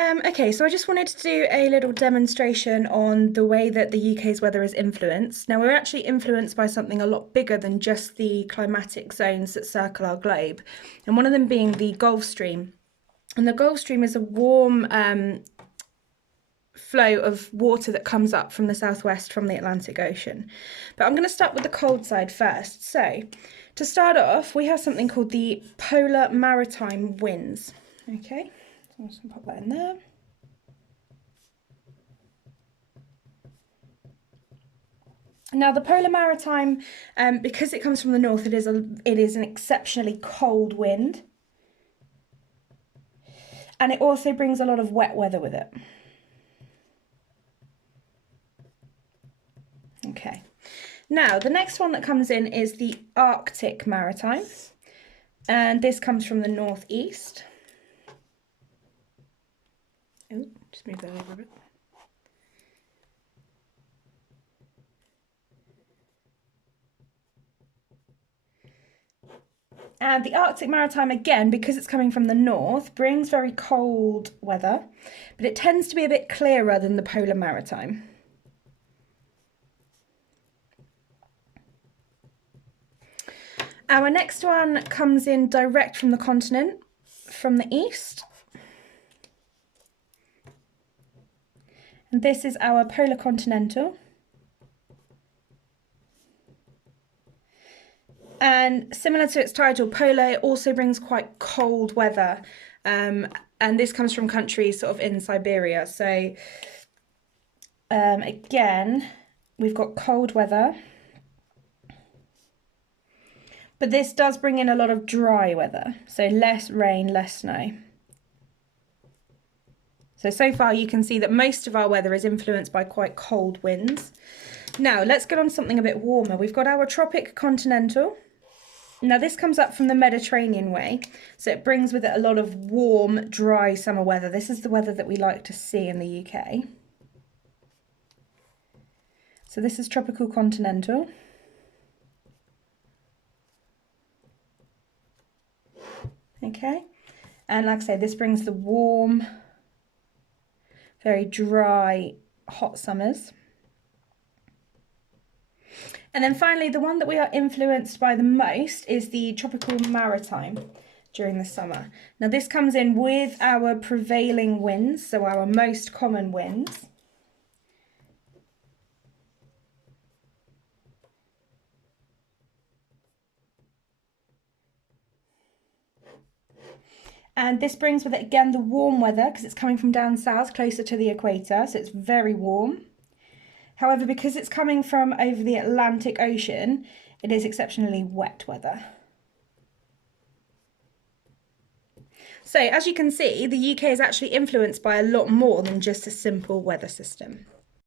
Okay, so I just wanted to do a little demonstration on the way that the UK's weather is influenced. Now, we're actually influenced by something a lot bigger than just the climatic zones that circle our globe, and one of them being the Gulf Stream. And the Gulf Stream is a warm flow of water that comes up from the southwest from the Atlantic Ocean. But I'm going to start with the cold side first. So, to start off, we have something called the polar maritime winds. Okay. I'm just going to pop that in there. Now, the polar maritime, because it comes from the north, it is an exceptionally cold wind, and it also brings a lot of wet weather with it. Okay. Now, the next one that comes in is the Arctic maritime, and this comes from the northeast. Oh, just move that over a bit. And the Arctic maritime, again, because it's coming from the north, brings very cold weather, but it tends to be a bit clearer than the polar maritime. Our next one comes in direct from the continent, from the east. And this is our polar continental. And similar to its title, polar, it also brings quite cold weather. And this comes from countries sort of in Siberia. So again, we've got cold weather. But this does bring in a lot of dry weather. So less rain, less snow. So far you can see that most of our weather is influenced by quite cold winds. Now, let's get on to something a bit warmer. We've got our tropic continental. Now, this comes up from the Mediterranean way, so it brings with it a lot of warm, dry summer weather. This is the weather that we like to see in the UK. So this is tropical continental. Okay, and like I say, this brings the warm, very dry, hot summers. And then finally, the one that we are influenced by the most is the tropical maritime during the summer. Now, this comes in with our prevailing winds, so our most common winds. And this brings with it, again, the warm weather, because it's coming from down south, closer to the equator, so it's very warm. However, because it's coming from over the Atlantic Ocean, it is exceptionally wet weather. So, as you can see, the UK is actually influenced by a lot more than just a simple weather system.